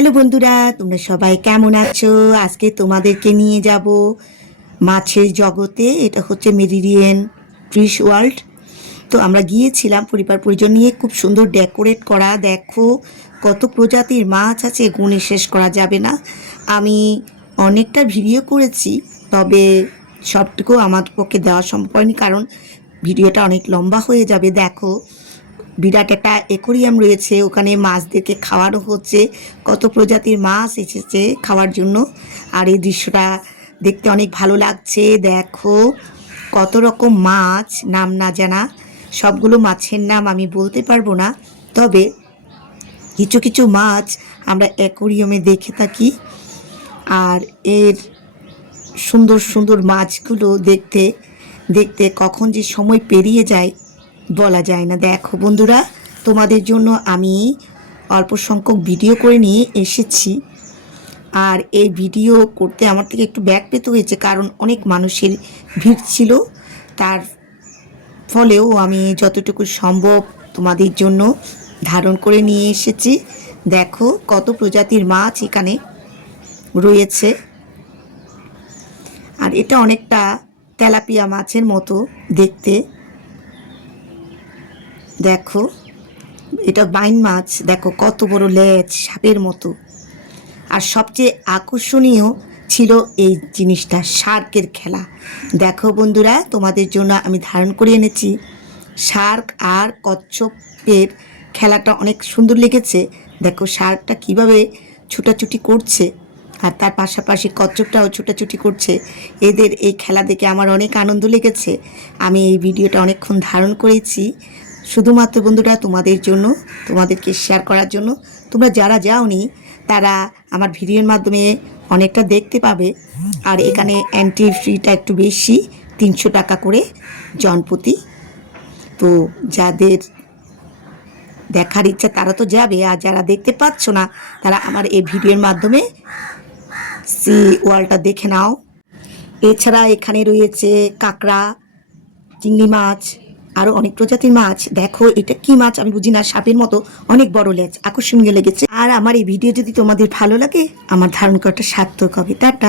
Hello বন্ধুরা, তোমরা সবাই কেমন আছো? আজকে তোমাদেরকে নিয়ে যাব মাছের জগতে। এটা হচ্ছে মেরিডিয়ান ফিশ ওয়ার্ল্ড। তো আমরা গিয়েছিলাম পরিবার পরিজন নিয়ে। খুব সুন্দর ডেকোরেট করা। দেখো কত প্রজাতির মাছ আছে, গুণে শেষ করা যাবে না। আমি অনেকটা ভিডিও করেছি, তবে সবটুকু আমার পক্ষে দেওয়া সম্ভব হয়নি, কারণ ভিডিওটা অনেক লম্বা হয়ে যাবে। দেখো বিরাট একটা অ্যাকোরিয়াম রয়েছে, ওখানে মাছদেরকে খাওয়ানো হচ্ছে। কত প্রজাতির মাছ এসেছে খাওয়ার জন্য। আর এই দৃশ্যটা দেখতে অনেক ভালো লাগছে। দেখো কত রকম মাছ, নাম না জানা। সবগুলো মাছের নাম আমি বলতে পারবো না, তবে কিছু কিছু মাছ আমরা অ্যাকোরিয়ামে দেখে থাকি। আর এর সুন্দর সুন্দর মাছগুলো দেখতে দেখতে কখন যে সময় পেরিয়ে যায় বলা যায় না। দেখো বন্ধুরা, তোমাদের জন্য আমি অল্প সংখ্যক ভিডিও করে নিয়ে এসেছি। আর এই ভিডিও করতে আমার থেকে একটু ব্যাক পেতে হয়েছে, কারণ অনেক মানুষের ভিড় ছিল। তার ফলেও আমি যতটুকু সম্ভব তোমাদের জন্য ধারণ করে নিয়ে এসেছি। দেখো কত প্রজাতির মাছ এখানে রয়েছে। আর এটা অনেকটা তেলাপিয়া মাছের মতো দেখতে। দেখো এটা বাইন মাছ, দেখো কত বড় লেজ, সাপের মতো। আর সবচেয়ে আকর্ষণীয় ছিল এই জিনিসটা, শার্কের খেলা। দেখো বন্ধুরা, তোমাদের জন্য আমি ধারণ করে এনেছি শার্ক আর কচ্ছপের খেলাটা। অনেক সুন্দর লেগেছে। দেখো শার্কটা কিভাবে ছুটাছুটি করছে, আর তার পাশাপাশি কচ্ছপটাও ছুটাছুটি করছে। এদের এই খেলা দেখে আমার অনেক আনন্দ লেগেছে। আমি এই ভিডিওটা অনেকক্ষণ ধারণ করেছি শুধুমাত্র বন্ধুরা তোমাদের জন্য, তোমাদেরকে শেয়ার করার জন্য। তোমরা যারা যাওনি তারা আমার ভিডিওর মাধ্যমে অনেকটা দেখতে পাবে। আর এখানে এন্ট্রি ফিটা একটু বেশি, 300 টাকা করে জনপ্রতি। তো যাদের দেখার ইচ্ছা তারা তো যাবে, আর যারা দেখতে পাচ্ছ না তারা আমার এই ভিডিওর মাধ্যমে সি ওয়ালটা দেখে নাও। এছাড়া এখানে রয়েছে কাঁকড়া, চিংড়ি মাছ, আরও অনেক প্রজাতির মাছ। দেখো এটা কি মাছ আমি বুঝি না, সাপের মতো অনেক বড় লেজ, আকর্ষণীয় লেগেছে। আর আমার এই ভিডিও যদি তোমাদের ভালো লাগে, আমার ধারণ করাটা সার্থক হবে। টাটা।